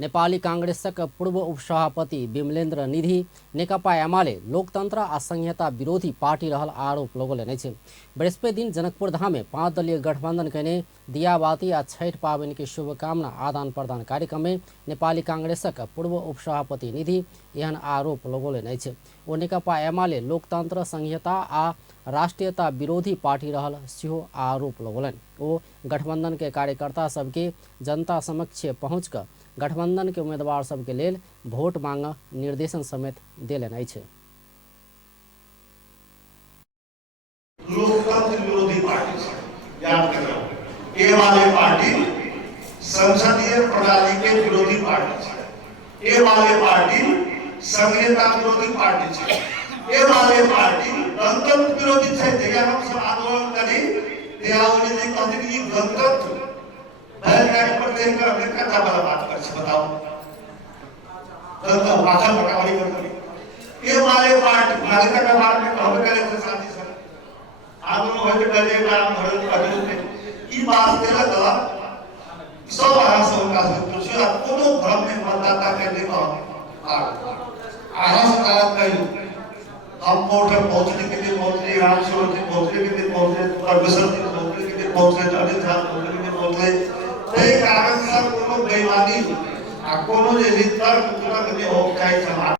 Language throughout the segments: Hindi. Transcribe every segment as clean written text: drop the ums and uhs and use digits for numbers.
नेपाली कांग्रेसक पूर्व उपसभापति विमलेन्द्र निधि नेकपा एमाले लोकतन्त्र आ संहिता विरोधी पार्टी रहल आरोप लगौलनि अछि। बृहस्पति दिन जनकपुर धाम में 5 दलीय गठबंधन कने दियाबाती आ छठ पावनि के शुभकामना आदान प्रदान कार्यक्रम में नेपाली कांग्रेसक पूर्व उपसभापति निधि एहन आरोप लगौलनि अछि। ओ नेकपा एमाले लोकतंत्र संहिता आ राष्ट्रीयता विरोधी पार्टी रहल सेहो आरोप लगौलनि। ओ गठबंधन के कार्यकर्ता सबके जनता समक्ष पहुँच कर गठबंधन के उम्मीदवार सबके लेल वोट मांग निर्देशन समेत देलनि अछि। लोकतंत्र विरोधी पार्टी याद करना, ये वाले पार्टी संसदीय प्रणाली के विरोधी पार्टी है। ये वाले पार्टी संहिता विरोधी पार्टी है। ये वाले पार्टी गणतंत्र विरोधी है। जगह हम सब आंदोलन करें त्यावनी ने कहते कि गणतंत्र बैलगाड़ी पर देखकर हमने कथा वाला बात कर से बताओ गणतंत्र भाषा पटावली करते। ये वाले पार्टी नागरिकता का बात में कहवे करे थे साथी सर आंदोलन होते पहले काम भरल पहले थे ई बात देला दवा सब आराम से उनका से पूछिए आप कोनो भ्रम में मतदाता के देखो आराम से बात कहियो हम कोर्ट में पहुंचने के लिए पहुंचे, राम स्वरूप जी पहुंचने के लिए पहुंचे, परमेश्वर जी पहुंचने के लिए पहुंचे, अनिल साहब पहुंचने के लिए पहुंचे। एक कारण से कोनो बेईमानी आ कोनो जे तर्क तुरंत में हो जाए समाज।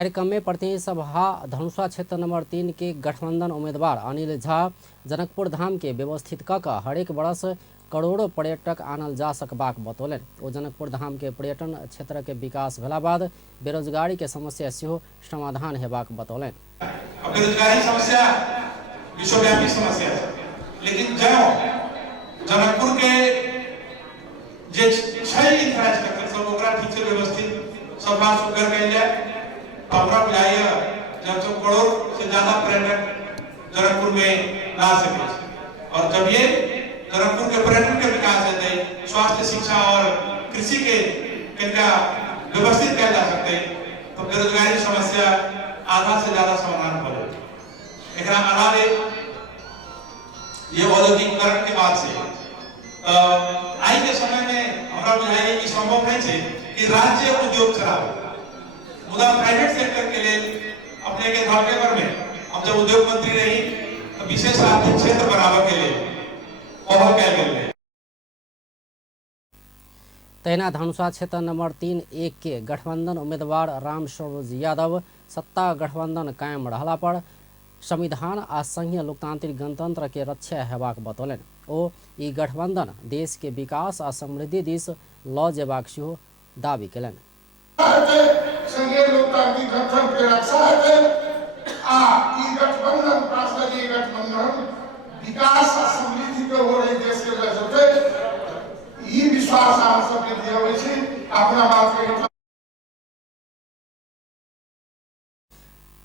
कार्यक्रम में प्रतिनिधि सभा धनुषा क्षेत्र नंबर 3 के गठबंधन उम्मीदवार अनिल झा जनकपुर धाम के व्यवस्थित कऽ हरेक वर्ष करोड़ों पर्यटक आनल जा सकबाक बतौलनि। ओ जनकपुर धाम के पर्यटन क्षेत्र के विकास भेला बाद बेरोजगारी के समस्या सेहो समाधान हेबाक बतौलनि। बेरोजगारी समस्या विश्वव्यापी समस्या है, लेकिन जनकपुर के जे छै इंफ्रास्ट्रक्चर सब ओकरा ठीक से व्यवस्थित सफा सुग्घर कयल जाय हमरा बुझाइए जब 100 करोड़ से ज्यादा पर्यटक जनकपुर में ला सके और जब ये जनकपुर के पर्यटन के विकास होते स्वास्थ्य शिक्षा और कृषि के कनिका व्यवस्थित किया जा सकते तो बेरोजगारी समस्या आधा से ज्यादा समाधान हो जाए। एकरा अलावे ये औद्योगिकीकरण के बाद से आई के समय में हमरा बुझाइए कि संभव नहीं है कि राज्य उद्योग चलाओ मुदा प्राइवेट सेक्टर के लिए अपने के धरपेपर में हम जब उद्योग मंत्री रही तो विशेष आर्थिक क्षेत्र बनाने के लिए तैना धनुषा क्षेत्र नंबर 3-1 के गठबंधन उम्मीदवार राम सरोज यादव सत्ता गठबंधन कायम रहला पर संविधान आ संघीय लोकतांत्रिक गणतंत्र के रक्षा हेबाक बतौलनि। ओ ई गठबंधन देश के विकास आ समृद्धि दिस लऽ जेबाक सेहो दावी केलनि। संघीय लोकतांत्रिक गणतंत्र के रक्षा हेतै आ ई गठबंधन राष्ट्रीय गठबंधन विकास आ समृद्धि के हो रही देश के लहते ई विश्वास हम सबके दिया होय छै अपना बात के।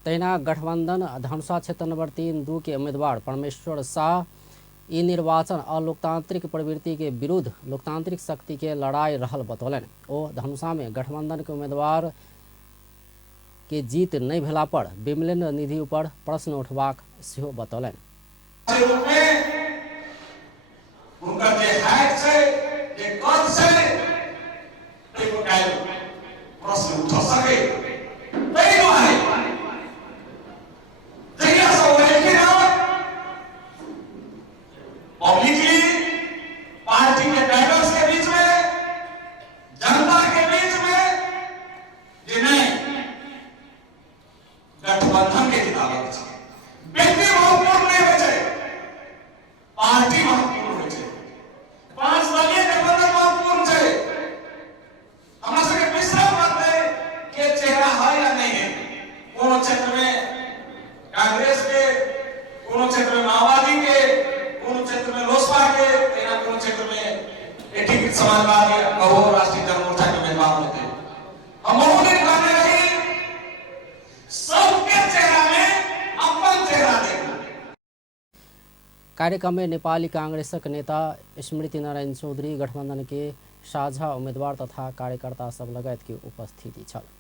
तैना गठबंधन धनुषा क्षेत्र नंबर 3-2 के उम्मीदवार परमेश्वर शाह ई निर्वाचन अलोकतांत्रिक प्रवृत्ति के विरुद्ध लोकतांत्रिक शक्ति के लड़ाई रहल बतौलनि। ओ धनुषा में गठबंधन के उम्मीदवार के जीत नहीं भेला पर विमलेन्द्र निधि पर प्रश्न उठबाक सेहो बतौलनि। उनका जे हाइट से जे कद से एको काल प्रश्न उठ सके नहीं तो है जगह सब है ना पब्लिकली पार्टी के डायवर्स के बीच में जनता के बीच में जे नहीं गठबंधन के जितावत है व्यक्ति महत्वपूर्ण नहीं है पार्टी महत्वपूर्ण है 5 दलीय गठबंधन महत्वपूर्ण है हमरा सबके विश्वास बात के चेहरा है या नहीं है कोनो क्षेत्र में कांग्रेस के कोनो क्षेत्र में माओवादी के कोनो क्षेत्र में लोजपा के तेना कोनो क्षेत्र में एकीकृत समाजवादी कहो राष्ट्रीय जनमोर्चा के उम्मीदवार होते हम बहुदिन कहने रही सबके चेहरा में अपन चेहरा देखो। कार्यक्रम में नेपाली कांग्रेसक नेता स्मृति नारायण चौधरी गठबंधन के साझा उम्मीदवार तथा कार्यकर्ता सब लगायत की उपस्थिति छल।